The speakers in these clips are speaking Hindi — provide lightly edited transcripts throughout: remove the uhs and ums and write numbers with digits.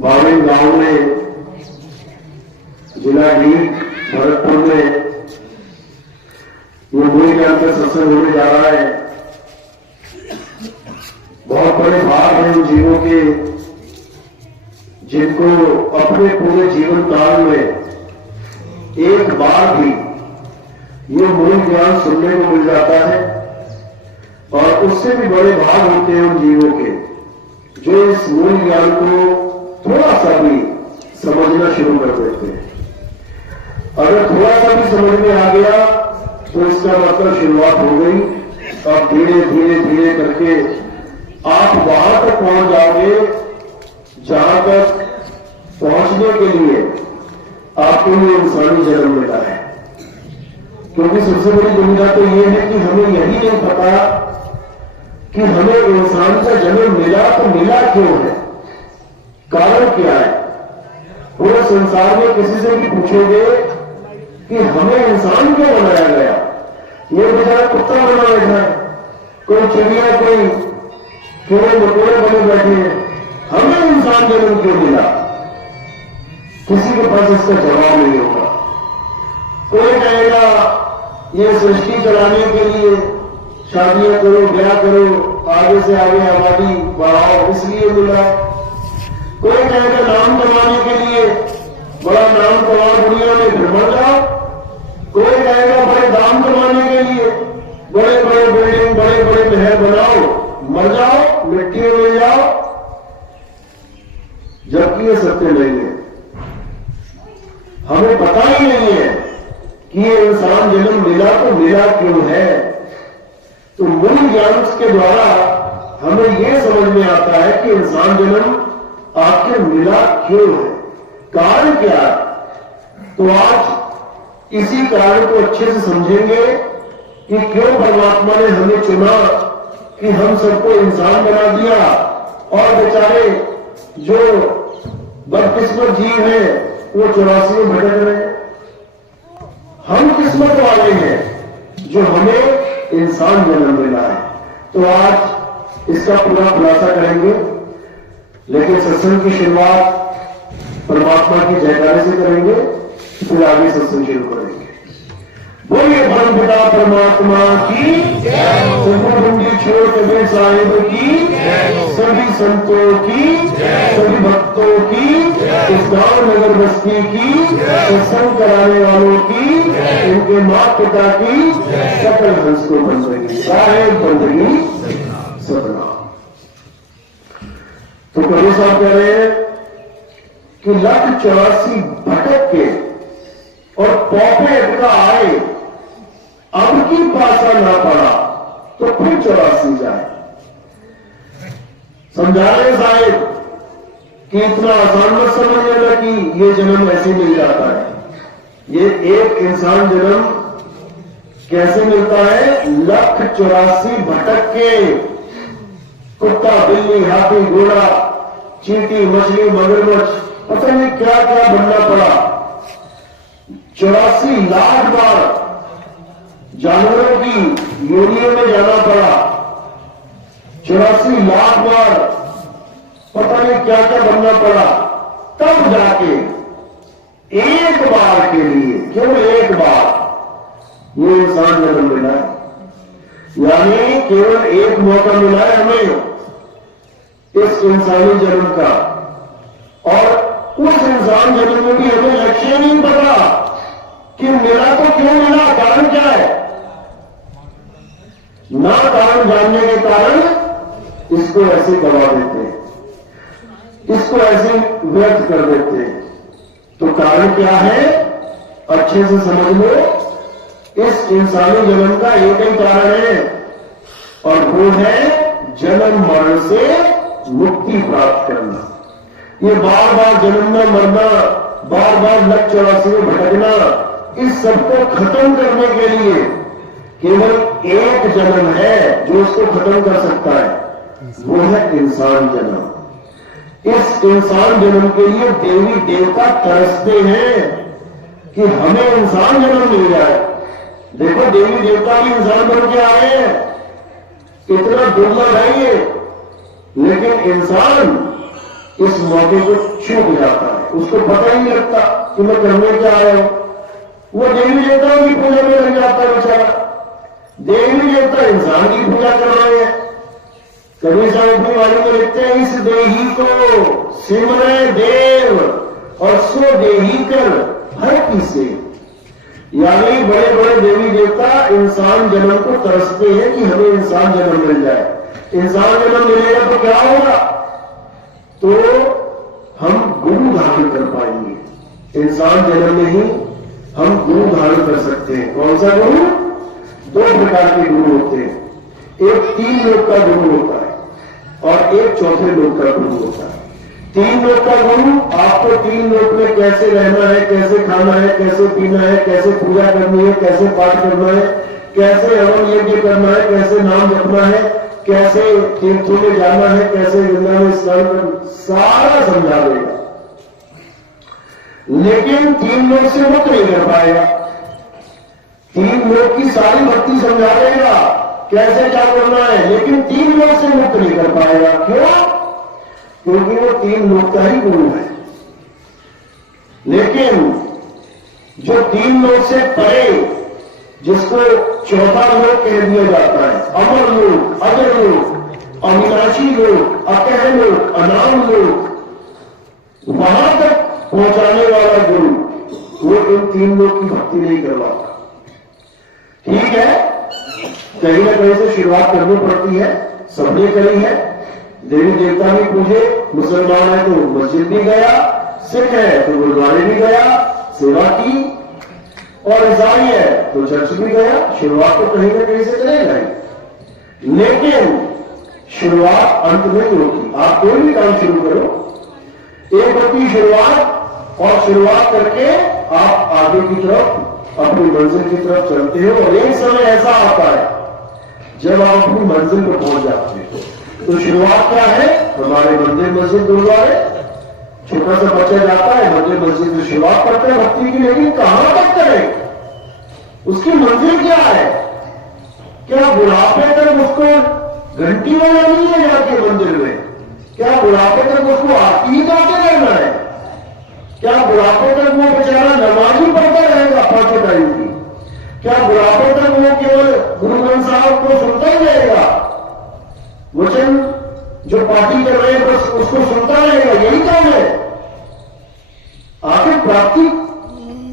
बाविन गांव में, जिला ढीक भरतपुर में ये मूल ज्ञान का सत्संग होने जा रहा है। बहुत बड़े भाग हैं उन जीवों के जिनको अपने पूरे जीवन काल में एक बार भी ये मूल ज्ञान सुनने को मिल जाता है, और उससे भी बड़े भाग होते हैं उन जीवों के जो इस मूल ज्ञान को थोड़ा सा भी समझना शुरू कर देते हैं। अगर थोड़ा सा भी समझ में आ गया तो इसका मतलब शुरुआत हो गई। अब धीरे धीरे धीरे करके आप वहां तक पहुंच जाओगे जहां तक पहुंचने के लिए आपको ये इंसानी जन्म मिला है। क्योंकि सबसे बड़ी दुविधा तो ये है कि हमें यही नहीं पता कि हमें इंसान का जन्म मिला तो मिला क्यों है, कारण क्या है। पूरे संसार में किसी से भी पूछोगे कि हमें इंसान क्यों बनाया गया, ये बेचारा कुत्ता बना बैठा है, कोई चिड़िया, कोई कीड़े मकोड़े बने बैठे हैं, हमें इंसान जन्म क्यों मिला, किसी के पास इसका जवाब नहीं होगा। कोई कहेगा ये सृष्टि चलाने के लिए शादियां करो, ब्याह करो, आगे से आगे आबादी बढ़ाओ, इसलिए मिला। कोई कहेगा नाम कमाने के लिए, बड़ा नाम कमाओ दुनिया में, फिर मर जाओ। कोई कहेगा बड़े दाम कमाने के लिए बड़े बड़े बिल्डिंग, बड़े बड़े महल बनाओ, मर जाओ, मिट्टी में मिल जाओ। जबकि ये सत्य नहीं है। हमें पता ही नहीं है कि ये इंसान जन्म मिला तो मिला क्यों है। तो मूल ज्ञान के द्वारा हमें यह समझ में आता है कि इंसान जन्म आखिर मिला क्यों है, कारण क्या है। तो आज इसी कारण को अच्छे से समझेंगे कि क्यों परमात्मा ने हमें चुना कि हम सबको इंसान बना दिया, और बेचारे जो बदकिस्मत जीव हैं वो 84 में भटक रहे हैं। हम किस्मत वाले हैं जो हमें इंसान जन्म मिला है। तो आज इसका पूरा खुलासा करेंगे, लेकिन सत्संग की शुरुआत परमात्मा की जयकारे से करेंगे, फिर आगे सत्संग शुरू करेंगे। बोलिए परम पिता परमात्मा की, सभी छोड़ कबीर साहिब की, सभी संतों की, सभी भक्तों की, इस गांव नगर बस्ती की, सत्संग कराने वालों की, इनके माता पिता की, सकल हंस को बंदगी साहेब बंदगी सतना। तो कबीर साहब कह रहे हैं कि 184 भटक के और पौपे अटका आए, अब की पासा ना पड़ा तो फिर 84 जाए। समझा रहे साहिब कि इतना आसान मत समझ लेना कि ये जन्म ऐसे मिल जाता है। ये एक इंसान जन्म कैसे मिलता है, 184 भटक के, कुत्ता, बिल्ली, हाथी, घोड़ा, चींटी, मछली, मगरमच्छ, पता नहीं क्या क्या बनना पड़ा। 84 लाख बार जानवरों की योनियों में जाना पड़ा। 84 लाख बार पता नहीं क्या क्या बनना पड़ा, तब जाके एक बार के लिए, केवल एक बार ये इंसान जन्म मिला है। यानी केवल एक मौका मिला है हमें इस इंसानी जन्म का, और उस इंसान जन्म में भी हमें लक्ष्य नहीं पता कि मिला तो क्यों मिला, कारण क्या है। ना कारण जानने के कारण इसको ऐसे गवा देते हैं, इसको ऐसे व्यर्थ कर देते हैं। तो कारण क्या है, अच्छे से समझ लो। इस इंसानी जन्म का एक ही कारण है, और वो है जन्म मरण से मुक्ति प्राप्त करना। ये बार बार जन्मना मरना, बार बार 184 में भटकना, इस सबको खत्म करने के लिए केवल एक जन्म है जो इसको खत्म कर सकता है, वो है इंसान जन्म। इस इंसान जन्म के लिए देवी देवता तरसते हैं कि हमें इंसान जन्म मिल जाए। देखो देवी देवता भी इंसान बन के आए हैं, इतना दुर्लभ है ये, लेकिन इंसान इस मौके को चूक जाता है, उसको पता ही नहीं लगता कि मैं करने क्या आया हूं। वो देवी देवताओं की पूजा में लग जाता है बेचारा। देवी देवता इंसान की पूजा कर रहे हैं। कबीर साहब अपनी वाणी में लिखते हैं, इस देही को सिमरे देव और सो देही कर हर किसे। यानी बड़े बड़े देवी देवता इंसान जन्म को तरसते हैं कि हमें इंसान जन्म मिल जाए। इंसान जन्म मिलेगा तो क्या होगा? तो हम गुरु धारण कर पाएंगे। इंसान जन्म में ही हम गुरु धारण कर सकते हैं। कौन सा गुरु? दो प्रकार के गुरु होते हैं। एक 3 लोक का गुरु होता है और एक चौथे लोक का गुरु होता है। 3 लोक का गुरु आपको 3 लोक में कैसे रहना है, कैसे खाना है, कैसे पीना है, कैसे पूजा करनी है, कैसे पाठ करना है, कैसे हवन यज्ञ करना है, कैसे नाम जपना है, कैसे तीर्थों में जाना है, कैसे गंगा में स्नान करना, सारा समझा देगा। लेकिन 3 लोक से मुक्त नहीं कर पाएगा। 3 लोक की सारी भक्ति समझा देगा, कैसे क्या करना है, लेकिन 3 लोक से मुक्त नहीं कर पाएगा। क्यों? क्योंकि वो 3 लोक का ही गुरु है। लेकिन जो 3 लोक से परे, जिसको चौथा लोक कह दिया जाता है, अमर लोक, अजर लोक, अविनाशी लोक, अकह लोक, अनाम लोक, वहां तक पहुंचाने वाला गुरु, वो इन 3 लोक की भक्ति नहीं करवाता। ठीक है, कहीं ना कहीं से शुरुआत करनी पड़ती है, सबने करी है। देवी देवता भी पूजे, मुसलमान है तो मस्जिद भी गया, सिख है तो गुरुद्वारे भी गया, सेवा की, और ईसाई है तो चर्च भी गया। शुरुआत तो कहीं ना कहीं से करेगा ही, लेकिन शुरुआत अंत नहीं होती। आप कोई भी काम शुरू करो, एक होती शुरुआत, और शुरुआत करके आप आगे की तरफ अपनी मंजिल की तरफ चलते हो। और एक समय ऐसा आता है जब आप अपनी मंजिल पर पहुंच जाते हो। तो शुरुआत क्या है? हमारे मंदिर, मस्जिद, गुरुद्वारे। छोटा सा बच्चा जाता है मंदिर मस्जिद से शुरुआत करते हैं भक्ति की, लेकिन कहां तक करें? उसकी मंजिल क्या है? क्या बुढ़ापे तक उसको घंटी बजानी है जाके मंदिर में? क्या बुढ़ापे तक उसको आरती ही गाते रहना है? क्या बुढ़ापे तक वो बेचारा नमाज ही पढ़ता रहेगा 5 टाइम की? क्या बुढ़ापे तक वो केवल गुरु ग्रंथ साहब को सुनता ही रहेगा? वचन जो पार्टी कर रहे हैं बस उसको सुनता रहेगा, यही काम है? आखिर प्राप्ति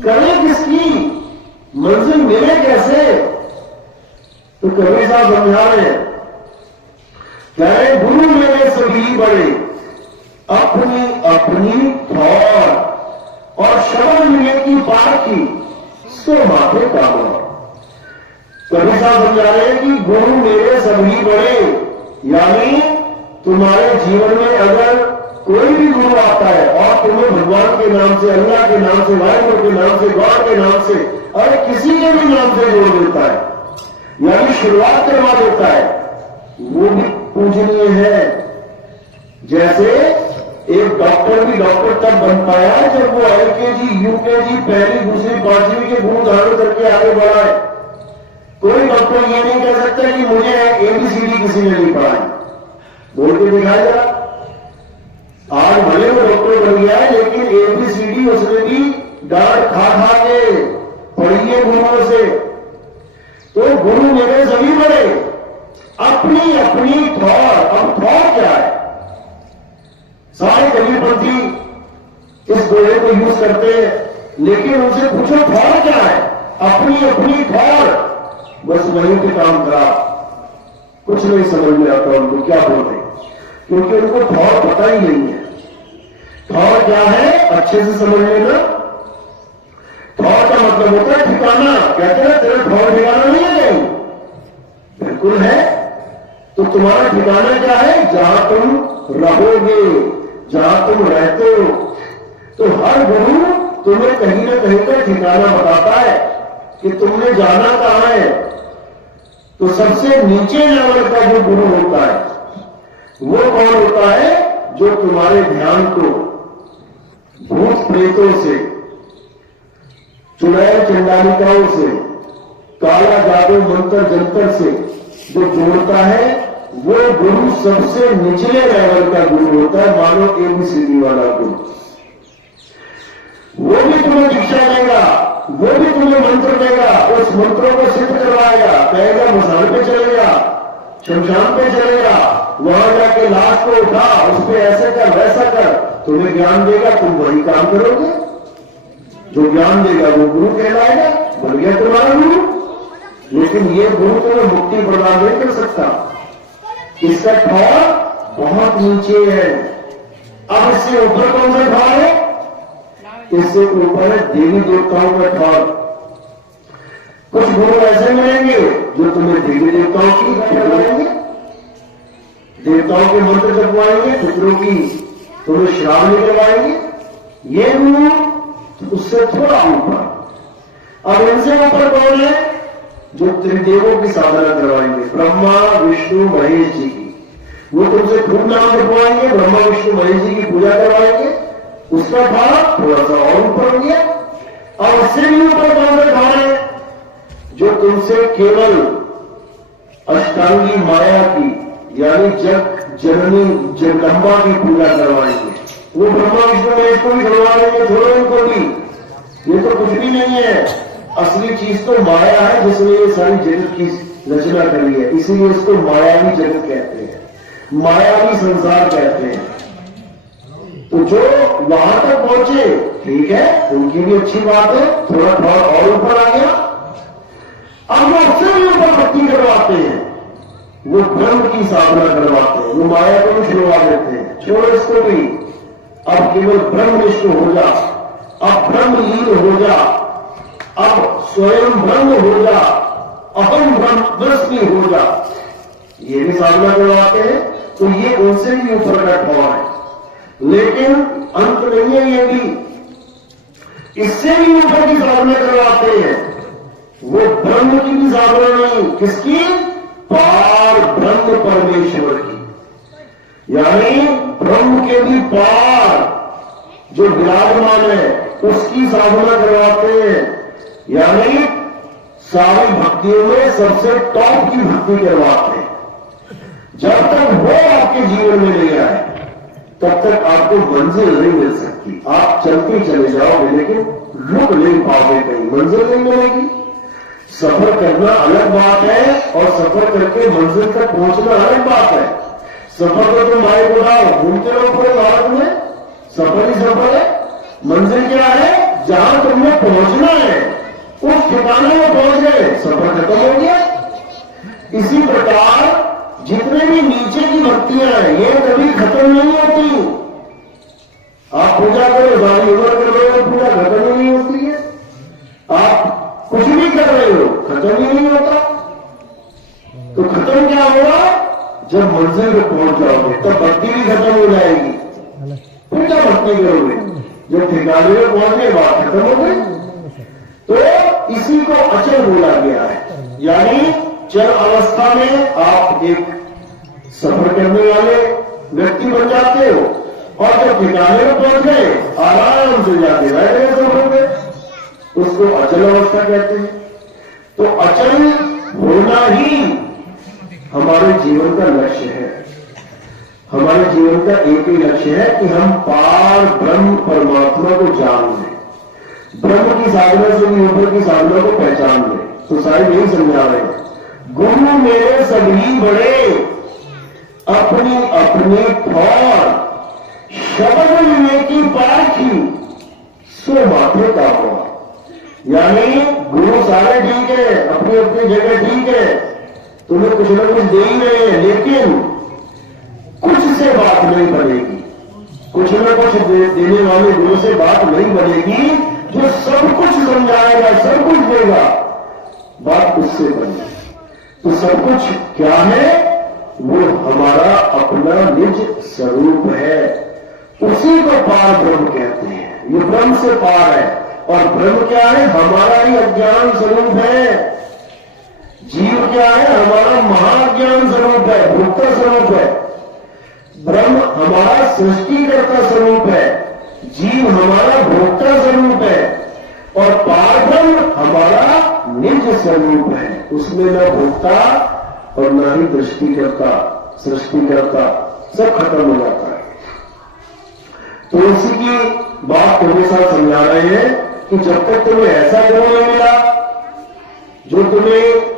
करें किसकी? मंजिल मिले कैसे? तो कबीर साहब समझा रहे हैं, कह रहे गुरु मेरे सभी बड़े, अपनी अपनी थौर, और शरण मिले की बात की सो माथे काबा। कबीर साहब समझा रहे हैं कि गुरु मेरे सभी बड़े, यानी तुम्हारे जीवन में अगर कोई भी गुरु आता है और तुम्हें भगवान के नाम से, अल्लाह के नाम से, वाहिगुरु के नाम से, गॉड के नाम से, और किसी के भी नाम से जोड़ देता है, यानी शुरुआत करवा देता है, वो भी पूजनीय है। जैसे एक डॉक्टर भी डॉक्टर तब बन पाया जब वो LKG, UKG, पहली, दूसरी, 5वीं के गुरु धारण करके आगे बढ़ा है। कोई डॉक्टर ये नहीं कह सकता कि मुझे ABCD किसी ने नहीं पढ़ाई, बोल के दिखाया जरा। आज भले वो डॉक्टर बन गया है, लेकिन ABCD उसने भी डांट खा खा के पढ़ी है गुरुओं से। तो गुरु मेरे सभी बड़े, अपनी अपनी थौर। अब थौर क्या है? सारे कबीरपंथी इस दोहे को यूज करते हैं, लेकिन उनसे पूछो थौर क्या है? अपनी अपनी थौर। बस वहीं पे काम करा, कुछ नहीं समझ में आता उनको क्या बोल रहे, क्योंकि उनको थौर पता ही नहीं है। थौर क्या है अच्छे से समझ लेना। थौर का मतलब होता है ठिकाना। कहते हैं तेरा थौर ठिकाना नहीं है कहीं? बिल्कुल है। तो तुम्हारा ठिकाना क्या है? जहां तुम रहोगे, जहां तुम रहते हो। तो हर गुरु तुम्हें कहीं ना कहीं का ठिकाना बताता है कि तुमने जाना कहां है। तो सबसे नीचे लेवल का जो गुरु होता है वो कौन होता है? जो तुम्हारे ध्यान को भूत प्रेतों से, चुड़ैल चंडालिकाओं से, काला जादू मंत्र जंतर से जो जोड़ता है, वो गुरु सबसे निचले लेवल का गुरु होता है, मानो ABCD वाला गुरु। वो भी तुम्हें दीक्षा देगा, वो भी तुम्हें मंत्र देगा, उस मंत्रों को सिद्ध करवाएगा, कहेगा मसान पे चलेगा, शमशान पे चलेगा, वहां जाके लाश को उठा, उस पर ऐसे कर वैसा कर, तुम्हें ज्ञान देगा, तुम वही काम करोगे। जो ज्ञान देगा वो गुरु कहलाएगा, बन गया तुम्हारा गुरु। लेकिन ये गुरु तुम्हें मुक्ति प्रदान नहीं कर सकता, इसका ठौर बहुत नीचे है। अब इससे ऊपर कौन सा ठौर है? इससे ऊपर है देवी देवताओं का ठौर। कुछ गुरु ऐसे मिलेंगे जो तुम्हें देवी देवताओं की करवाएंगे, देवताओं के मंत्र जपवाएंगे, पितरों की तुम्हें श्रावणी करवाएंगे। ये गुरु उससे थोड़ा ऊपर। अब इनसे ऊपर कौन है? जो त्रिदेवों की साधना करवाएंगे, ब्रह्मा विष्णु महेश जी की। वो तुमसे खूब नाम जपवाएंगे, ब्रह्मा विष्णु महेश जी की पूजा करवाएंगे, उसका भाव थोड़ा सा और ऊपर हो गया। और उससे भी ऊपर कौन सा भाव है? जो तुमसे केवल अष्टांगी माया की यानी जग जननी जगदम्बा की पूजा करवाएंगे। वो ब्रह्मा विष्णु महेश को भी करवाएंगे, छोड़ो इनको भी, ये तो कुछ भी नहीं है। असली चीज तो माया है जिसने ये सारी जगत की रचना करी है, इसीलिए इसको मायावी जगत कहते हैं, मायावी संसार कहते हैं। तो जो वहां तक पहुंचे ठीक है, उनकी भी अच्छी बात है, थोड़ा थोड़ा और ऊपर आ गया। अब वो उससे भी ऊपर भक्ति करवाते हैं, वो ब्रह्म की साधना करवाते हैं, वो माया को भी छुड़वा देते हैं, छोड़ो इसको भी, अब केवल ब्रह्मनिष्ठ हो जा, अब ब्रह्म लीन हो जा, अब स्वयं ब्रह्म हो जा, अहम ब्रह्मस्मि हो जा, ये भी साधना करवाते हैं। तो ये उनसे भी ऊपर का ठौर है। लेकिन अंत नहीं है, ये भी इससे भी ऊपर की साधना करवाते हैं। वो ब्रह्म की भी साधना नहीं, किसकी? पार ब्रह्म परमेश्वर की, यानी ब्रह्म के भी पार जो विराजमान है उसकी साधना करवाते हैं। यानी सारी भक्तियों में सबसे टॉप की भक्ति करवाते हैं। जब तक वो आपके जीवन में नहीं आए तब तक आपको मंजिल नहीं मिल सकती। आप चलते चले जाओगे लेकिन रुक नहीं पाओगे, कहीं मंजिल नहीं मिलेगी। सफर करना अलग बात है और सफर करके मंजिल तक पहुंचना अलग बात है। सफर तो तुम भाई बुलाओ घूमते रहो पूरे भारत में, सफर ही सफर है। मंजिल क्या है? जहां तुमने पहुंचना है उस ठिकाने में पहुंच गए, सफर खत्म हो गया। इसी प्रकार जितने भी नीचे की भक्तियां हैं ये कभी खत्म नहीं होती। आप पूजा करो, सारी उम्र कर रहे हो, पूजा खत्म ही नहीं होती है। आप कुछ भी कर रहे हो खत्म ही नहीं होता। तो खत्म क्या होगा? जब मंजिल पे पहुंच जाओगे तब भक्ति भी खत्म हो जाएगी। फिर क्या भक्ति करोगे? जब ठिकाने में पहुंचने बात खत्म हो गई। तो इसी को अचल बोला गया है, यानी चल अवस्था में आप एक सफर करने वाले व्यक्ति बन जाते हो और जब ठिकाने में पहुंच गए आराम से जाके रह गए सफर में, उसको अचल अवस्था कहते हैं। तो अचल होना ही हमारे जीवन का लक्ष्य है। हमारे जीवन का एक ही लक्ष्य है कि हम पार ब्रह्म परमात्मा को जान लें, ब्रह्म की साधना से भी ऊपर की साधना को पहचान लें। तो सारे यही समझा रहे हैं, गुरु मेरे सभी बड़े अपनी अपनी ठौर, शब्द विवेकी पार्थी सो माथे का हुआ। यानी गुरु सारे ठीक है, अपनी अपनी जगह ठीक है, तुम्हें कुछ न कुछ दे ही रहे हैं, लेकिन कुछ से बात नहीं बनेगी। कुछ न कुछ देने वाले गुरु से बात नहीं बनेगी। जो सब कुछ समझाएगा, सब कुछ देगा, बात उससे बनेगी। तो सब कुछ क्या है? वो हमारा अपना निज स्वरूप है, उसी को पार ब्रह्म कहते हैं। ये ब्रह्म से पार है। और ब्रह्म क्या है? हमारा ही अज्ञान स्वरूप है। जीव क्या है? हमारा महाज्ञान स्वरूप है, भोक्ता स्वरूप है। ब्रह्म हमारा सृष्टिकर्ता स्वरूप है, जीव हमारा भोक्ता स्वरूप है। और पार ब्रह्म हमारा निज स्वरूप है, उसमें न भोक्ता और न ही दृष्टि करता। सृष्टिकर्ता, सब खत्म हो जाता है। तो इसी की बात तुम्हें साथ समझा रहे हैं कि जब तक तुम्हें ऐसा गुरु नहीं मिला जो तुम्हें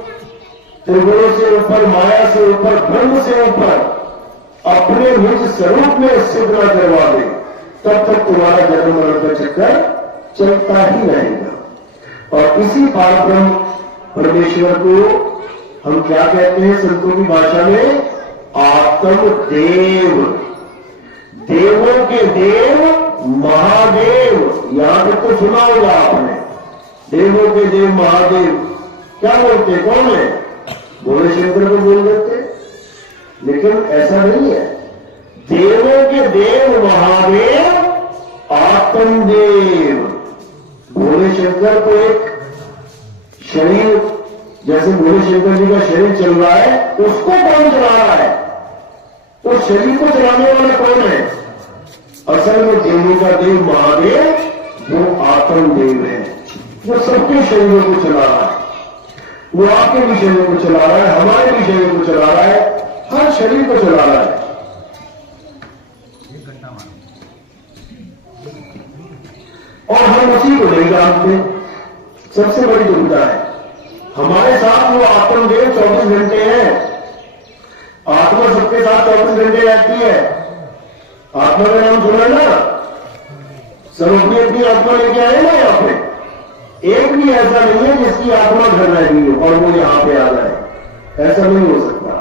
त्रिगुणों से ऊपर, माया से ऊपर, ब्रह्म से ऊपर अपने निज स्वरूप में स्थित न करवा दे, तब तक तुम्हारा जन्म मरण का चक्कर चलता ही रहेगा। और इसी पारब्रह्म परमेश्वर को हम क्या कहते हैं संतों की भाषा में? आत्मदेव, देवों के देव महादेव। यहां तक तो सुना होगा आपने, देवों के देव महादेव। क्या बोलते, कौन है? भोले शंकर को बोल देते, लेकिन ऐसा नहीं है। देवों के देव महादेव आत्मदेव। भोले शंकर को एक शरीर, जैसे भोले शंकर जी का शरीर चल रहा है, उसको कौन चला रहा है? तो शरीर को चलाने वाला कौन है? असल में देवों का देव महादेव वो आत्मदेव है, जो सबके शरीरों को चला रहा है। वो आपके भी शरीर को चला रहा है, हमारे भी शरीर को चला रहा है, हर शरीर को चला रहा है। और हम उसी को नहीं जानते। सबसे बड़ी दुविधा है, हमारे साथ वो आत्मदेव 24 घंटे है। आत्मा सबके साथ 24 घंटे रहती है। आत्मा का नाम सुना ना? सब अपनी अपनी आत्मा लेके आए ना यहाँ पे। एक भी ऐसा नहीं है जिसकी आत्मा घर रह गई हो और वो यहां पे आ जाए, ऐसा नहीं हो सकता।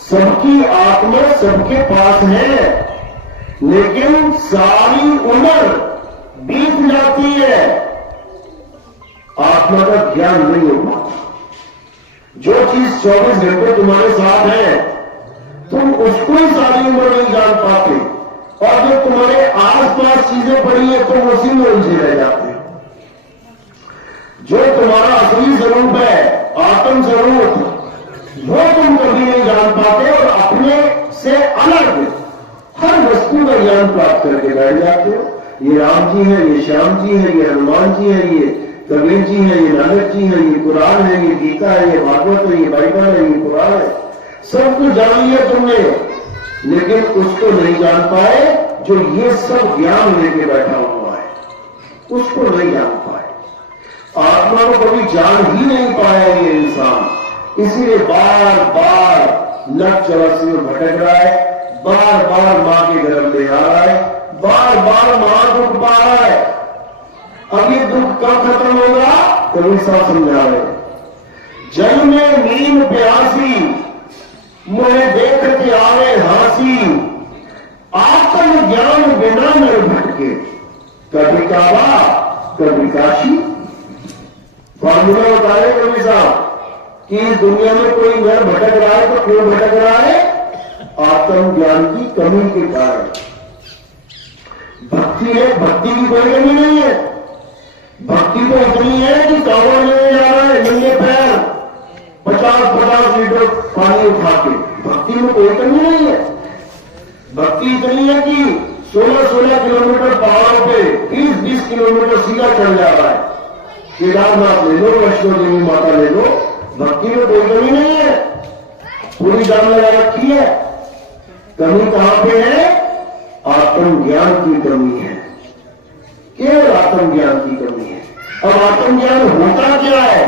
सबकी आत्मा सबके पास है, लेकिन सारी उम्र बीत जाती है, आत्मा का ज्ञान नहीं हो पाता। जो चीज 24 घंटे तुम्हारे साथ है, तुम उसको ही सारी उम्र नहीं जान पाते, और जो तुम्हारे आसपास चीजें पड़ी है तुम उसी में उलझे रह जाते हो। जो तुम्हारा असली स्वरूप है, आत्म स्वरूप, वो तुम कभी नहीं जान पाते, और अपने से अलग हर वस्तु का ज्ञान प्राप्त करके बैठ जाते हो। ये राम जी है, ये श्याम जी है, ये हनुमान जी है, ये कबीर जी है, ये नानक जी है, ये कुरान है, ये गीता है, ये भागवत है, ये बाइबल है, ये कुरान है। सब कुछ जान लिया तुमने, लेकिन उसको नहीं जान पाए जो ये सब ज्ञान लेके बैठा हुआ है, उसको नहीं जान पाए। आत्मा को कभी जान ही नहीं पाया ये इंसान, इसीलिए बार बार लट चौरासी में भटक रहा है, बार बार मां के गर्भ में आ रहा है, बार बार मां दुख पा रहा है। अब ये दुख कब खत्म होगा? कभी साफ समझा रहे। जल में नीम प्यासी, मुझे देख के आवे हासी, आत्म ज्ञान बिना नर भटके, कभी काबा कभी काशी। फॉर्मूला बता रहे कभी साहब कि इस दुनिया में कोई नर भटक रहा है तो क्यों भटक रहा है? आत्म ज्ञान की कमी के कारण। भक्ति है, भक्ति की कोई कमी नहीं है। भक्ति तो इतनी है कि कांवड़ लेने जा रहा है नंगे पैर 50-50 लीटर पानी उठा के, भक्ति में कोई कमी नहीं है। भक्ति इतनी है कि 16-16 किलोमीटर पहाड़ों पे 20-20 किलोमीटर सीधा चल जा रहा है। केदारनाथ ले लो, वैष्णो देवी माता ले लो, भक्ति में कोई कमी नहीं है, पूरी जान लगा रखी है। कमी कहां पे है? आत्मज्ञान की कमी है, केवल आत्मज्ञान की कमी है। अब आत्मज्ञान होता क्या है?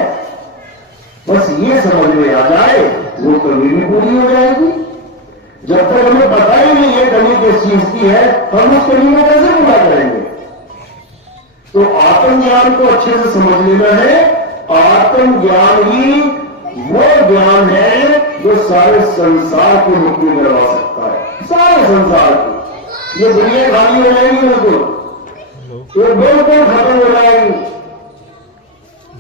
बस ये समझ में आ जाए, वो कमी भी पूरी हो जाएगी। जब तक हमें पता ही नहीं है कमी किस चीज की है, हम उस कमी को कैसे पूरा करेंगे? तो आत्मज्ञान को अच्छे से समझ लेना है। आत्मज्ञान ही वो ज्ञान है जो सारे संसार को मुक्ति करवा सकता है, सारे संसार को। ये दुनिया खाली हो जाएगी, बिल्कुल ये बिल्कुल खत्म हो जाएगी,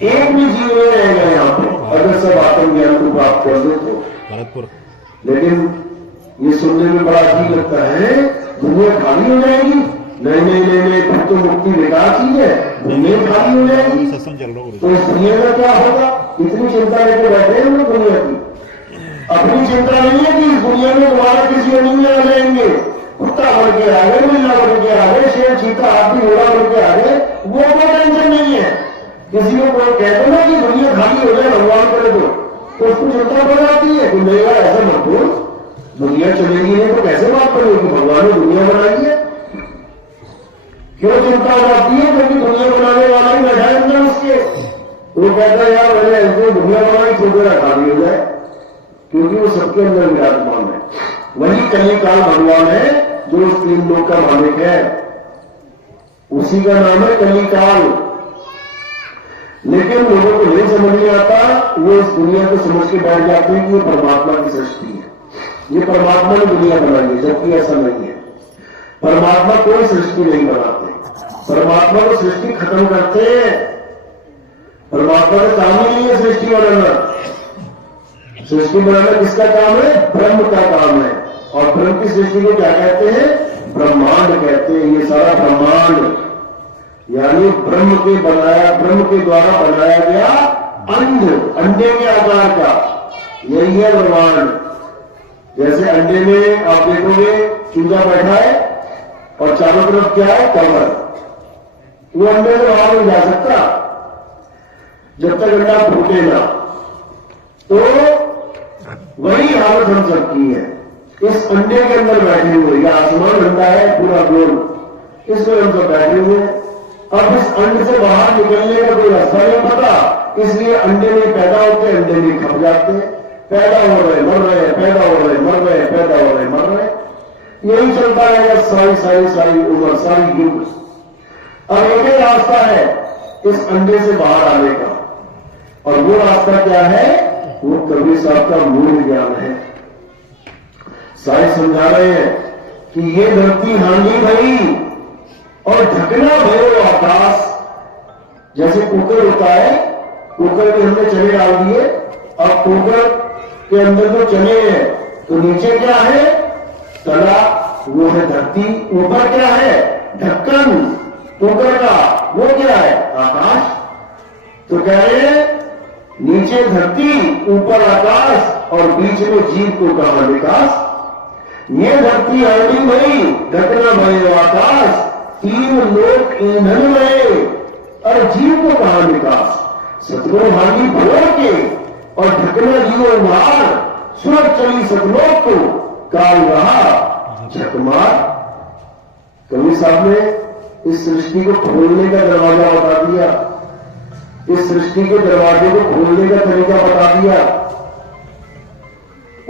एक भी जीव नहीं रहेगा यहाँ पे अगर सब आत्मज्ञान को प्राप्त कर दो तो। लेकिन ये सुनने में बड़ा अजीब लगता है, दुनिया खाली हो जाएगी। नहीं नहीं नहीं नहीं, फिर तो मुक्ति बेकार चीज है, दुनिया खाली हो जाएगी तो इस दुनिया का क्या होगा? इतनी चिंता लेके बैठे हैं लोग दुनिया की। अपनी चिंता नहीं है कि इस दुनिया में दोबारा किसी नहीं में आ जाएंगे, कुत्ता बढ़ के आ गए, बिल्ला बढ़ के आ गए, शेर चीता हाथी घोड़ा बढ़ के आ गए, वो कोई टेंशन नहीं है। किसी को कोई कहते ना कि दुनिया खाली हो जाए, भगवान करे तो उसको चिंता बढ़ जाती है कि नहीं यार ऐसा मत बोल, दुनिया चलेगी नहीं तो कैसे बात करेगी? भगवान ने दुनिया बनाई है। क्यों चिंता हो जाती है? क्योंकि दुनिया बनाने वाला ही बैठा है अंदर उसके। वो कहता है यार मैंने ऐसे दुनिया बनाई, छोटे खाली हो जाए, क्योंकि वो सबके अंदर विराजमान है। वही कलिकाल भगवान है जो उस तीन लोक का मालिक है, उसी का नाम है कलिकाल। लेकिन लोगों को नहीं समझ में आता, वो इस दुनिया को समझ के बैठ जाते हैं कि ये परमात्मा की सृष्टि है, ये परमात्मा ने दुनिया बनाई है, जबकि ऐसा नहीं है। परमात्मा कोई सृष्टि नहीं बनाते, परमात्मा को सृष्टि खत्म करते हैं। परमात्मा का काम ही नहीं है सृष्टि बनाना। सृष्टि बनाना किसका काम है? ब्रह्म का काम है। और ब्रह्म की सृष्टि को क्या कहते हैं? ब्रह्मांड कहते हैं। ये सारा ब्रह्मांड यानी ब्रह्म के द्वारा बनाया गया अंडे के आकार का, यही है ब्रह्मांड। जैसे अंडे में आप देखोगे चूजा बैठा है और चारों तरफ क्या है? कवर। वो अंडे से बाहर नहीं जा सकता जब तक अंडा फूटे ना। तो वही हालत हम सबकी है। इस अंडे के अंदर बैठे हुए, या आसमान अंडा है पूरा गोल, इसमें हम सब बैठे हुए हैं। अब इस अंडे से बाहर निकलने का कोई रास्ता नहीं पता, इसलिए अंडे में पैदा होते हैं, अंडे में खप जाते हैं, पैदा हो रहे मर रहे, पैदा हो रहे मर रहे, पैदा हो रहे मर रहे। यही चलता रहेगा सारी उम्र, सारी युग। अब एक ही रास्ता है इस अंडे से बाहर आने का, और वो रास्ता क्या है? वो कबीर साहब का मूल ज्ञान है। साईं समझा रहे हैं कि ये धरती हानि भई और ढकना भयो आकाश। जैसे कुकर होता है, कुकर के अंदर चने डाल दिए, अब कुकर के अंदर जो चने हैं तो नीचे क्या है? तला, वो है धरती। ऊपर क्या है? ढक्कन कुकर का, वो क्या है? आकाश। तो कह रहे हैं नीचे धरती, ऊपर आकाश, और बीच में जीव को कहा विकास। ये धरती हानि भई, ढकना भयो आकाश, तीन लोक ईंधन में, और जीव को कहा विकास। सतगुरु हानि भोर के और ढकना जीव उभार, सुरत चली सतलोक को, काल रहा झकमार। कबीर साहब ने इस सृष्टि को खोलने का दरवाजा बता दिया, इस सृष्टि के दरवाजे को खोलने का तरीका बता दिया।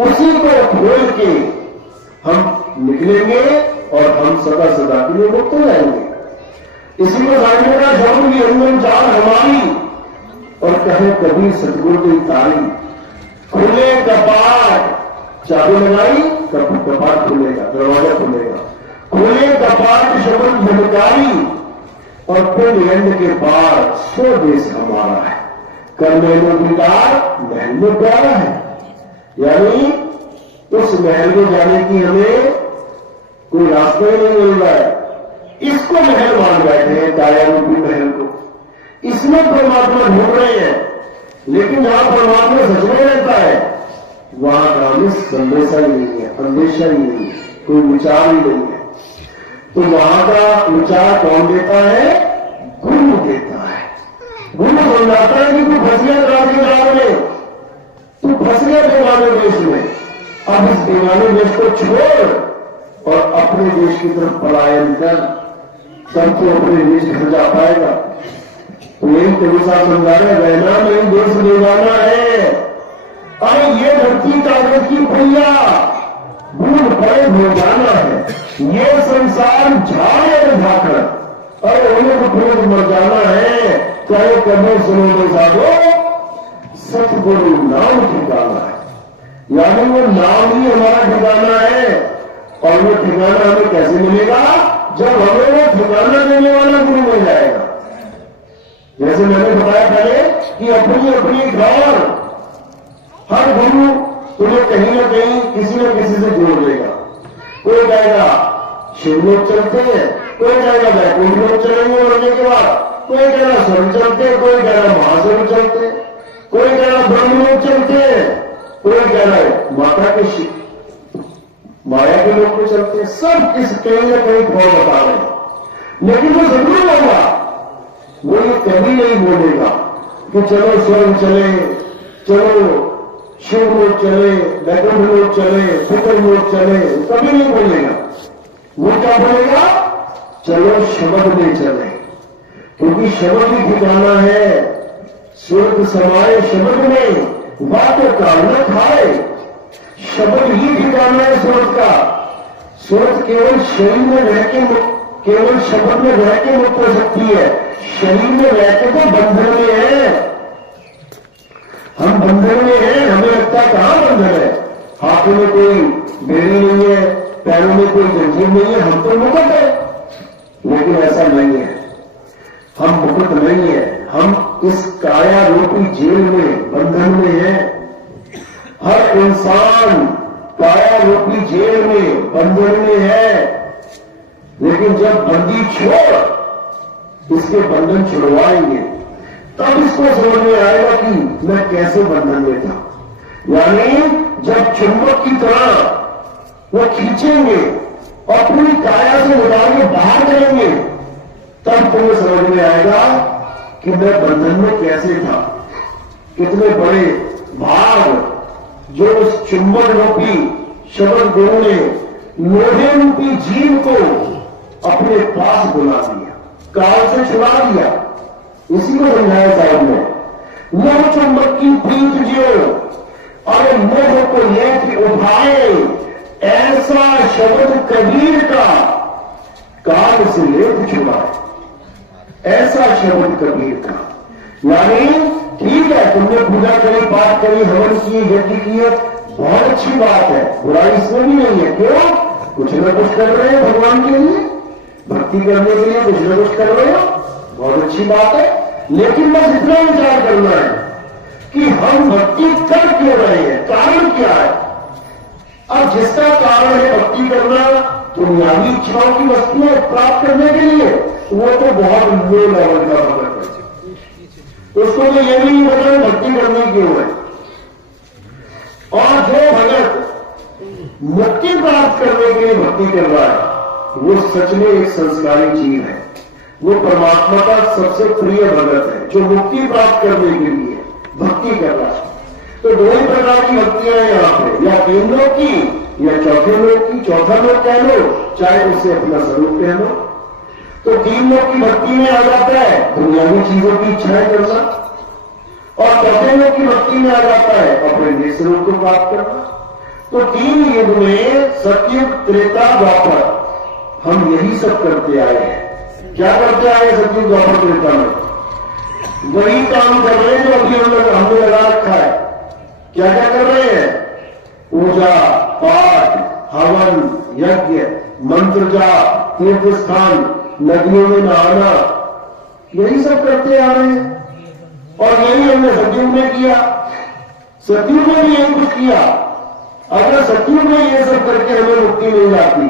उसी को खोल के हम निकलेंगे और हम सदा सदा के लिए मुक्त हो जाएंगे। इसी को जानने का जरूर की अंदर चाल हमारी, और कहे कभी सतगुरु की तारी। खुले कपाट, चाबी लगाई कपाट खुलेगा, दरवाजा खुलेगा। खुले कपाट शब्द झमकारी, और पिंड एंड के पार सो देश हमारा है। करने में विकार महल में प्यारा है। यानी उस महल में जाने की हमें कोई रास्ता ही नहीं मिल रहा है। इसको महल मान बैठे हैं, काया रूपी महल को। इसमें परमात्मा ढूंढ रहे हैं, लेकिन जहां परमात्मा सच में रहता है वहां का हमें संदेशा ही नहीं है, अंदेशा ही नहीं है, कोई विचार ही नहीं है। तो वहां का विचार कौन देता है? गुरु देता है। गुरु समझाता है कि तू फंस गया राजनीति में, तू फंस गया बेगाने देश में। अब इस बेगाने देश को छोड़ और अपने देश की तरफ पलायन कर, तब तो अपने देश घर जा पाएगा। तो यही कबीर साहब समझा रहे, रहना नहीं देश बेगाना है। अरे ये धरती कागज की पुलिया, बूढ़ पड़े हो जाना है। ये संसार झाड़ झाकर, और उन्हें तो खुद मर जाना है। चाहे कभी सुनो दे साधो, सतगुरु नाम ठिकाना है। यानी वो नाम ही हमारा ठिकाना है। और वो ठिकाना हमें कैसे मिलेगा? जब हमें वो ठिकाना देने वाला गुरु मिल जाएगा। जैसे मैंने बताया पहले कि अपनी अपनी घर, हर गुरु तुम्हें कहीं ना कहीं किसी न किसी से जोड़ देगा। कोई कहेगा शिवलोक चलते हैं, कोई कहेगा वैकुंठ लोक चलेंगे मरने के बाद, कोई कहेगा स्वर्ग चलते, कोई कहेगा महास्वर्ग चलते, कोई कहेगा ब्रह्मलोक चलते, कोई कह रहा है माता के माया के लोग में चलते हैं। सब इस कहीं ना कहीं फॉर्म बता रहे हैं। लेकिन वो जरूर होगा, वो ये कभी नहीं बोलेगा कि चलो स्वर्ग चले, चलो शिव मोड चले, बैकवर्ड मोड चले, सुपर मोड चले, कभी नहीं बोलेगा। वो क्या बोलेगा? चलो शब्द में चले, क्योंकि शब्द ही ठिकाना है। स्वर्ग समाये शब्द में, बात काल न खाए। शब्द ही ठिकाना है स्वर्ग का। स्वर्ग केवल शरीर में रह के, केवल शब्द में रह के मुक्त हो सकती है। शरीर में रह के तो बंधन में है, हम बंधन में हैं। हमें लगता है कहां बंधन है, हाथों में कोई बेड़ी नहीं है, पैरों में कोई जंजीर नहीं है, हम तो मुक्त है। लेकिन ऐसा नहीं है, हम मुक्त नहीं है, हम इस काया रूपी जेल में, बंधन में है। हर इंसान काया रूपी जेल में, बंधन में है। लेकिन जब बंदी छोड़, इसके बंधन छुड़वाएंगे, तब इसको समझ में आएगा कि मैं कैसे बंधन में था। यानी जब चुंबक की तरह वो खींचेंगे और पूरी काया से निकाल के बाहर करेंगे, तब तुम्हें समझ में आएगा कि मैं बंधन में कैसे था। कितने बड़े भाग जो उस चुंबक रूपी शब्द गुरु ने लोहे रूपी जीव को अपने पास बुला दिया, काल से छुड़ा दिया। इसी को समझाया साहब ने, मोह चुंबक की प्रीत जो, और मोह को लेकर उठाए, ऐसा शब्द कबीर का काल से लेकर छुड़ाए। ऐसा शब्द कबीर का। यानी ठीक है, तुमने पूजा करी, पाठ करी, हवन किए, यज्ञ किए, बहुत अच्छी बात है, बुराई इसमें भी नहीं है। क्यों? कुछ न कुछ कर रहे हैं भगवान के लिए, भक्ति करने के लिए कुछ न कुछ कर रहे हो, बहुत अच्छी बात है। लेकिन बस इतना विचार करना है कि हम भक्ति कर क्यों रहे हैं, कारण क्या है। अब जिसका कारण है भक्ति करना दुनियावी इच्छाओं की वस्तुएं प्राप्त करने के लिए, वो तो बहुत लो लेवल का भगत है। उसको तो यह भी नहीं पता भक्ति करनी क्यों है। और जो भगत मुक्ति प्राप्त करने के लिए भक्ति कर रहा है, वो सच में एक संस्कारी जीव है। वो परमात्मा का सबसे प्रिय भगत है, जो मुक्ति प्राप्त करने के लिए भक्ति कर रहा है। तो दो ही प्रकार की भक्तियां हैं यहाँ पे, या 3 लोग की या चौथे लोग की। चौथा लोग कह लो, चाहे उसे अपना स्वरूप कह लो। तो 3 लोग की भक्ति में आ जाता है दुनियावी चीजों की इच्छाएं करना, और चौथे लोग की भक्ति में आ जाता है अपने निज स्वरूप को प्राप्त करना। तो 3 युग में, सतयुग, त्रेता, द्वापर, हम यही सब करते आए हैं। क्या करते आए सतयुग, द्वापर, त्रेता में? वही काम कर रहे हैं जो अभी हमने लगा रखा है। क्या क्या कर रहे हैं? पूजा, पाठ, हवन, यज्ञ, मंत्र जाप, तीर्थ स्थान, नदियों में नहाना, यही सब करते आ रहे हैं। और यही हमने सतयुग में किया, सतयुग में भी यही कुछ किया। अगर सतयुग में ये सब करके हमें मुक्ति मिल जाती,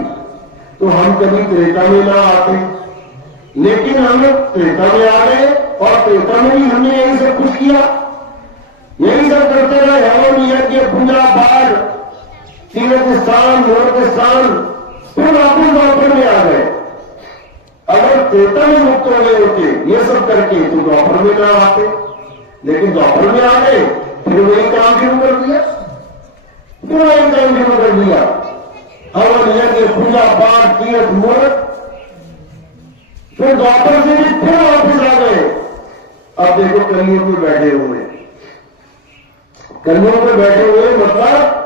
तो हम कभी त्रेता में ना आते। लेकिन हम त्रेता में आ गए, और त्रेता में भी हमने यही सब कुछ किया, यही सब करते रहे। हवन, यज्ञ, पूजा, पाठ, तीर्थ स्थान, मूर्त स्थान, फिर वापस द्वापर में आ गए। अगर त्रेता में मुक्त हो गए होते ये सब करके, तो द्वापर में ना आते। लेकिन द्वापर में आ गए, फिर वही काम शुरू कर दिया, फिर वही काम शुरू कर दिया। हवन, यज्ञ, पूजा, पाठ, तीर्थ, मूर्त, फिर द्वापर से भी फिर वापस आ गए। अब देखो कलियुग में बैठे हुए, कलियुग में बैठे हुए, मतलब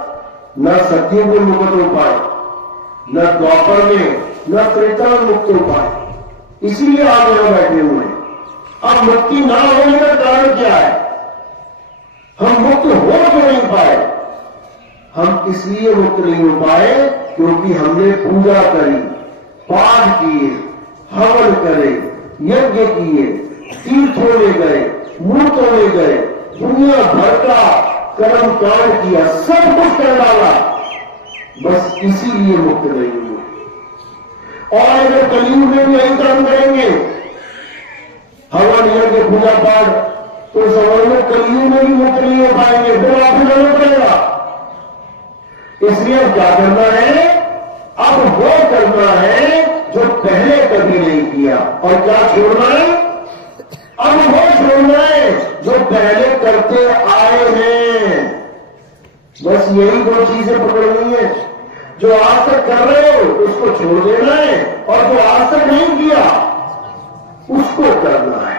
न सतयुग में मुक्त हो पाए, न द्वापर में, न त्रेता में मुक्त हो पाए, इसीलिए आप यहां बैठे हुए हैं। अब मुक्ति ना होने का कारण क्या है? हम मुक्त हो क्यों नहीं पाए? हम इसलिए मुक्त नहीं हो पाए क्योंकि हमने पूजा करी, पाठ किए, हवन करे, यज्ञ किए, तीर्थों में गए, मूर्तों में गए, दुनिया भर का कर्म कांड किया, सब कुछ कर डाला, बस इसीलिए मुक्त नहीं हुए। और अगर कलियुग में भी यही काम करेंगे, हवन, यज्ञ, पूजा पाठ, तो समझ लो कलियुग में भी मुक्त नहीं हो पाएंगे, फिर वापस आना पड़ेगा। इसलिए क्या करना है? अब वो करना है जो पहले कभी नहीं किया। और क्या छोड़ना है? अब वो छोड़ना है जो पहले करते आए हैं। बस यही दो चीजें पकड़नी है। जो आज तक कर रहे हो उसको छोड़ देना है, और जो आज तक नहीं किया उसको करना है।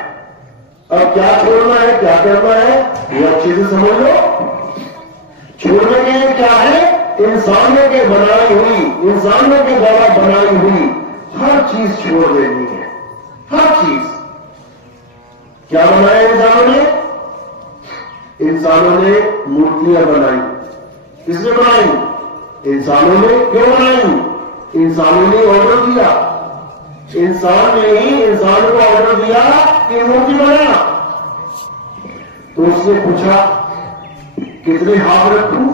अब क्या छोड़ना है, क्या करना है, ये अच्छे से समझ लो। छोड़ने के लिए क्या है, इंसानों के बनाई हुई, इंसानों के द्वारा बनाई हुई हर चीज छोड़ देनी है। हर चीज। क्या बनाया इंसानों ने? इंसानों ने मूर्तियां बनाई। किसने बनाई? इंसानों ने। क्यों बनाई? इंसानों ने ऑर्डर दिया। इंसान ने ही इंसान को ऑर्डर दिया कि मूर्ति बना। तो उसने पूछा कितने हाथ रखूं?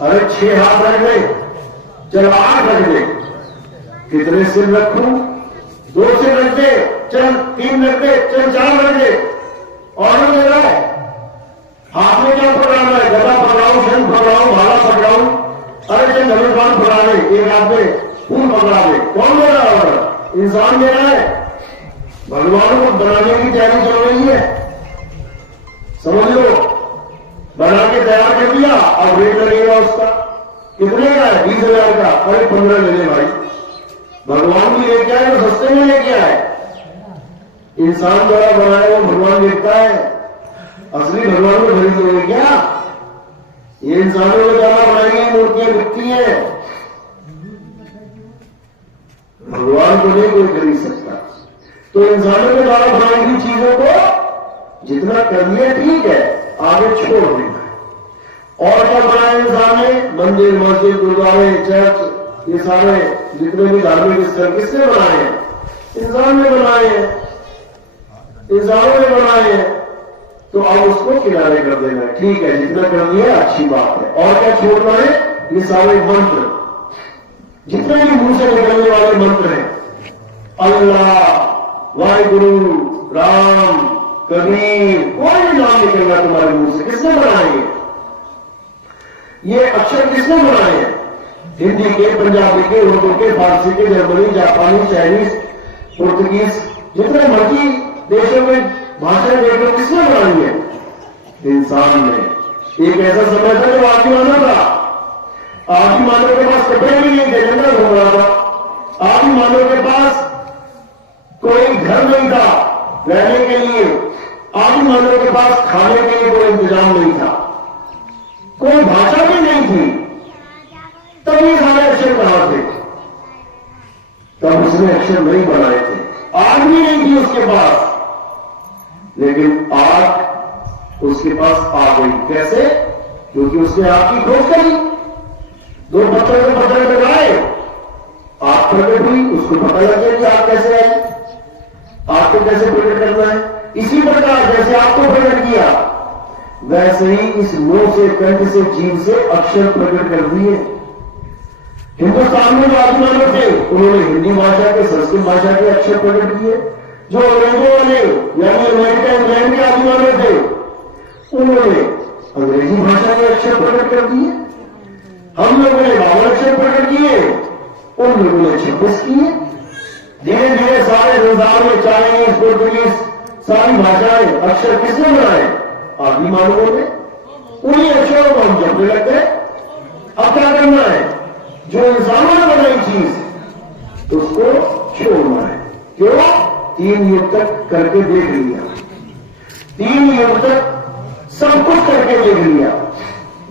अरे 6 हाथ रख दे। चल 8 रख दे। कितने सिर रखूं? 2 सिर रख दे। चल 3 रख दे। चल 4 रख दे। ऑर्डर दे रहा है। हाथ में क्या पकड़ाना है? गदा पकड़ाऊं, शंख पकड़ाऊं, भाला पकड़ाऊं? अरे चल धनुष्बाण पकड़ा दे। एक हाथ में फूल पकड़ा दे। कौन दे रहा है ऑर्डर? इंसान दे रहा है। भगवान को बनाने की तैयारी चल रही है। समझ लो, बना के तैयार कर दिया, अब रेट लगेगा उसका। कितने का है? 20,000 का। अरे 15 ले ले भाई। भगवान भी लेके आए तो सस्ते में लेके आए। इंसान द्वारा बनाया वो भगवान देखता है, असली भगवान को खरीद लोगे क्या? ये इंसानों के द्वारा बनाई गई मूर्तियां बिकती हैं, भगवान को नहीं कोई खरीद सकता। तो इंसानों के द्वारा बनाई गई चीजों को जितना कर लिया ठीक है, आगे छोड़ देना है। और क्या बनाया इंसान ने? मंदिर, मस्जिद, गुरुद्वारे, चर्च, ये सारे जितने भी धार्मिक स्थल किसने बनाए हैं? इंसान ने बनाए हैं। इंसानों ने बनाए हैं। तो अब उसको किनारे कर देना है। ठीक है, जितना कर दिया अच्छी बात है। और क्या छोड़ना है? ये सारे मंत्र, जितने भी मुंह से निकलने वाले मंत्र हैं, अल्लाह, वाहिगुरु, राम, कबीर, कोई भी नाम निकलना तुम्हारे मुंह से, किसने बनाए हैं? ये अक्षर किसने बनाए हैं? हिंदी के, पंजाबी के, उर्दू के, फारसी के, जर्मनी, जापानी, चाइनीज, पुर्तगीज, जितने मर्जी देशों में भाषाएं देखो, किसने बनाई है? इंसान ने। एक ऐसा समय था जब आदिमानव था। आदिमानव के पास कपड़े भी नहीं थे, जंगल घूम रहा था। आदिमानव के पास कोई घर नहीं था रहने के लिए। आदिमानव के पास खाने के लिए कोई इंतजाम नहीं था। कोई भाषा भी नहीं थी। तब ये सारे अक्षर कहां थे? तब उसने अक्षर नहीं बनाए थे। आग भी नहीं थी उसके पास, लेकिन आग उसके पास आ गई। कैसे? क्योंकि उसने आग की खोज करी। 2 पत्थर से पत्थर टकराए, आग प्रकट हुई। उसको पता लग गया कि आग कैसे आई, आग को कैसे प्रकट करना है। इसी प्रकार जैसे आपको प्रकट किया, वैसे ही इस मुंह से, कंठ से, जीव से अक्षर प्रकट कर दिए। हिंदुस्तान में जो आदिमानव थे, उन्होंने हिंदी भाषा के, संस्कृत भाषा के अक्षर प्रकट किए। जो अंग्रेजों वाले, यानी अमेरिका, इंग्लैंड के आदिमानव थे, उन्होंने अंग्रेजी भाषा के अक्षर प्रकट कर दिए। हम लोगों ने 52 अक्षर प्रकट किए, उन लोगों ने 26 किए। धीरे धीरे सारे संसार में चाइनीज, पुर्तगीज, सारी भाषाएं, अक्षर किसने बनाए? आदिमानवों ने। उन्हीं अक्षरों को हम जपने लग गए। अब क्या करना है? जो इंसानों ने बनाई चीज उसको छोड़ना है। क्यों? 3 युग तक करके देख लिया। 3 युग तक सब कुछ करके देख लिया।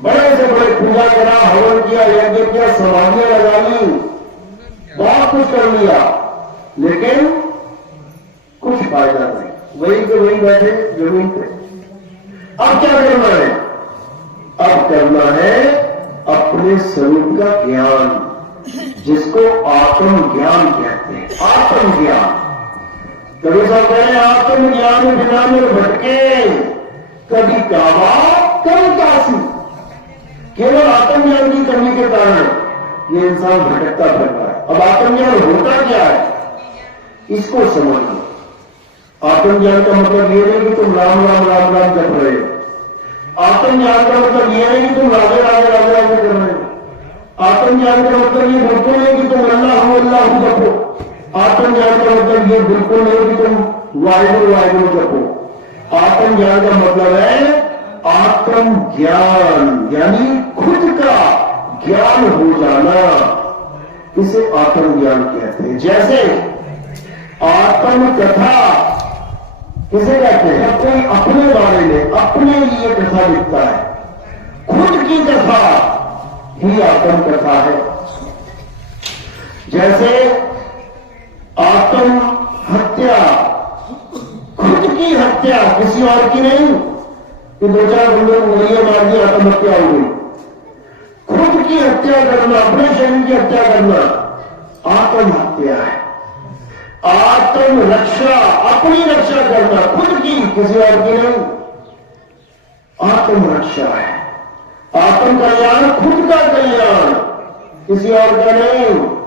बड़े से बड़े पूजा करा, हवन किया, यज्ञ किया, समाधियां लगा ली, बहुत कुछ कर लिया, लेकिन कुछ फायदा नहीं। वहीं के वहीं बैठे जमीन पे। अब क्या करना है? अब करना है अपने स्वरूप का ज्ञान, जिसको आत्मज्ञान कहते हैं। आत्मज्ञान। कभी सब कह रहे हैं आत्मज्ञान में बिना में भटके, कभी काबा, कभी काशी। केवल आत्मज्ञान की कमी के कारण ये इंसान भटकता फिरता है। अब आत्मज्ञान होता क्या है, इसको समझ लो। आत्मज्ञान का मतलब ये नहीं कि तुम राम राम राम राम जप रहे हो। आत्मज्ञान का मतलब ये नहीं कि तुम राधे राधे राधे राधे कर रहे हो। आत्मज्ञान का मतलब ये बिल्कुल नहीं कि तुम अल्लाह जपो। आत्मज्ञान का मतलब ये बिल्कुल नहीं कि तुम वाहिगुरु वाहिगुरु जपो। आत्मज्ञान का मतलब है आत्मज्ञान, यानी ज्ञान हो जाना, इसे आत्मज्ञान कहते हैं। जैसे आत्म कथा किसे कहते हैं? कोई अपने बारे में अपने लिए कथा लिखता है, खुद की कथा ही आत्म कथा है। जैसे आत्म हत्या, खुद की हत्या, किसी और की नहीं कि दो चार बंदों को गोलियां मार दी आत्महत्या हो गई। खुद की हत्या करना, अपने शरीर की हत्या करना आत्महत्या है। आत्म रक्षा, अपनी रक्षा करना, खुद की, किसी और की नहीं, आत्म रक्षा है। आत्म कल्याण, खुद का कल्याण, किसी और का नहीं।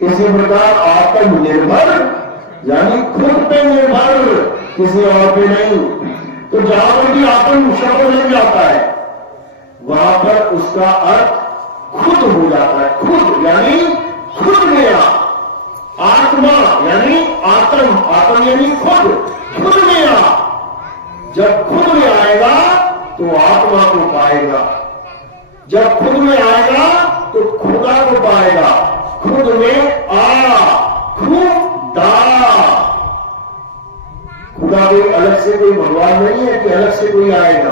इसी प्रकार आत्मनिर्भर यानी खुद पे निर्भर, किसी और पे नहीं। तो जहां पर भी आत्म शब्द लग जाता है वहां पर उसका अर्थ खुद हो जाता है। खुद यानी खुद गया, आत्मा यानी आत्म, आत्म यानी खुद, खुद गया। जब खुद में आएगा तो आत्मा को पाएगा, जब खुद में आएगा तो खुदा को पाएगा। खुद में आ, खुदा, खुदा कोई अलग से कोई भगवान नहीं है कि अलग से कोई आएगा,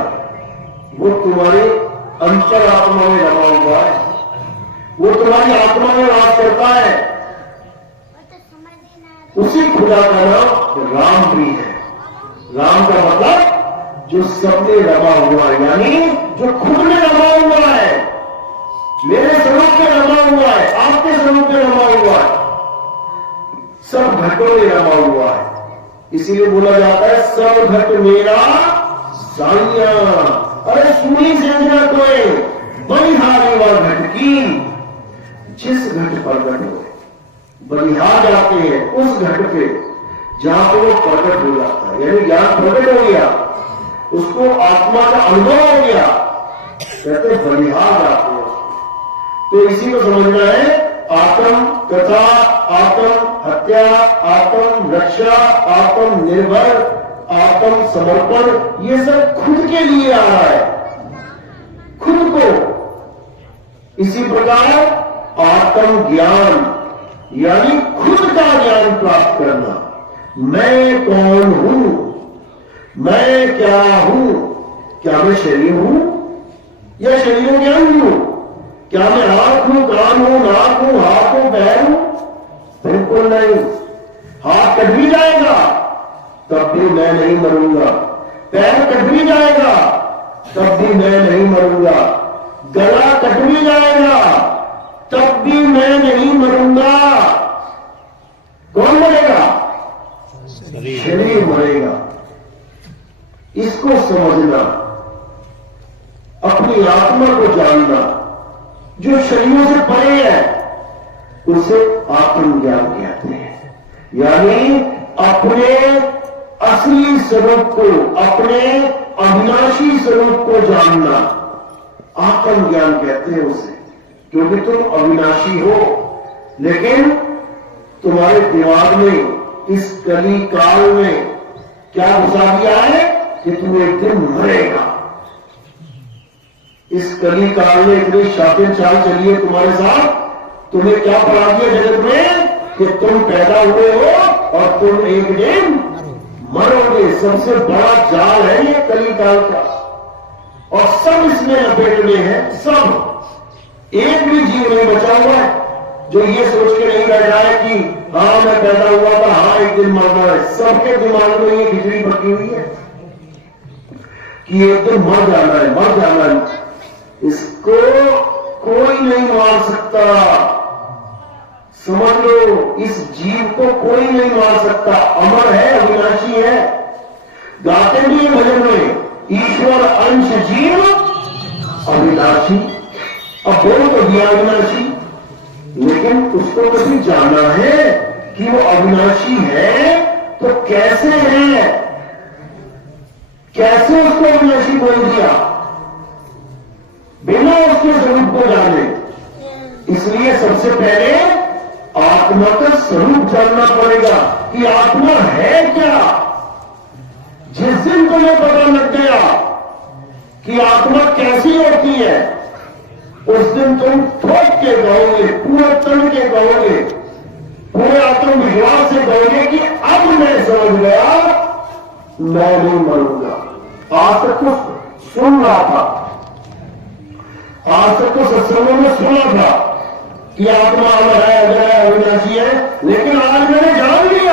वो तुम्हारे अंतर आत्मा में रमा हुआ है, वो तुम्हारी आत्मा में वास करता है। उसी खुदा का नाम राम भी है। राम का मतलब जो सब में रमा हुआ है, यानी जो खुद में रमा हुआ है, मेरे स्वरूप में रमा हुआ है, आपके स्वरूप में रमा हुआ है, सब घटों में रमा हुआ है। इसीलिए बोला जाता है सब घट मेरा साइया। अरे सुनी सेंद्रा कोई बलिहारी व घट की, जिस घट प्रकट हो, बलिहार जाते हैं उस घट पे जहां पे वो प्रकट हो जाता है, यानी ज्ञान प्रकट हो गया, उसको आत्मा का अनुभव हो गया, कहते बलिहार जाते हैं। तो इसी को समझना है, आत्म कथा, आत्म हत्या, आत्म रक्षा, आत्म निर्भर, आत्म समर्पण, ये सब खुद के लिए आ रहा है, खुद को। इसी प्रकार आत्म ज्ञान यानी खुद का ज्ञान प्राप्त करना। मैं कौन हूं, मैं क्या हूं, क्या मैं शरीर हूं या शरीरों के अंग हूं? क्या मैं आंख हूं, कान हूं, नाक हूं, हाथ हूं, पैर हूं? बिल्कुल नहीं। हाथ कट भी जाएगा तब भी मैं नहीं मरूंगा, पैर कट भी जाएगा तब भी मैं नहीं मरूंगा, गला कट भी जाएगा तब भी मैं नहीं मरूंगा। कौन मरेगा? शरीर मरेगा। इसको समझना, अपनी आत्मा को जानना, जो शरीरों से परे है उसे आत्मज्ञान कहते हैं। यानी अपने असली स्वरूप को, अपने अविनाशी स्वरूप को जानना, आत्मज्ञान कहते हैं उसे। क्योंकि तुम अविनाशी हो, लेकिन तुम्हारे दिमाग में इस कली काल में क्या घुसा दिया है कि तुम एक दिन मरेगा। इस कली काल में इतनी शातिर चाल चली है तुम्हारे साथ, तुम्हें क्या पढ़ा दिया जगत में कि तुम पैदा हुए हो और तुम एक दिन मरोगे। सबसे बड़ा जाल है ये कली काल का, और सब इसमें लपेट में है। सब, एक भी जीव नहीं बचा हुआ है जो ये सोच के नहीं रह जाए कि हाँ मैं पैदा हुआ था, हाँ एक दिन मरना है। सबके दिमाग में ये खिचड़ी पकी हुई है कि एक दिन मर जाना है, मर जाना है। इसको कोई नहीं मार सकता, समझ लो। इस जीव को कोई नहीं मार सकता, अमर है, अविनाशी है। गाते भी है भजन में, ईश्वर अंश जीव अविनाशी। अब बोल तो दिया अविनाशी, लेकिन उसको कभी जाना है कि वो अविनाशी है तो कैसे है, कैसे उसको अविनाशी बोल दिया बिना उसके स्वरूप को जाने। इसलिए सबसे पहले आत्मा का स्वरूप जानना पड़ेगा कि आत्मा है क्या। जिस दिन तुम्हें पता लग गया कि आत्मा कैसी होती है, उस दिन तुम ठोक के कहोगे, पूरे तन के कहोगे, पूरे आत्मविश्वास से कहोगे कि अब मैं समझ गया, मैं नहीं मरूंगा। आज तक कुछ सुन रहा था, आज तक कुछ सत्संगों में सुना था कि आत्मा अमर है, अजर है, अविनाशी है, लेकिन आज मैंने जान लिया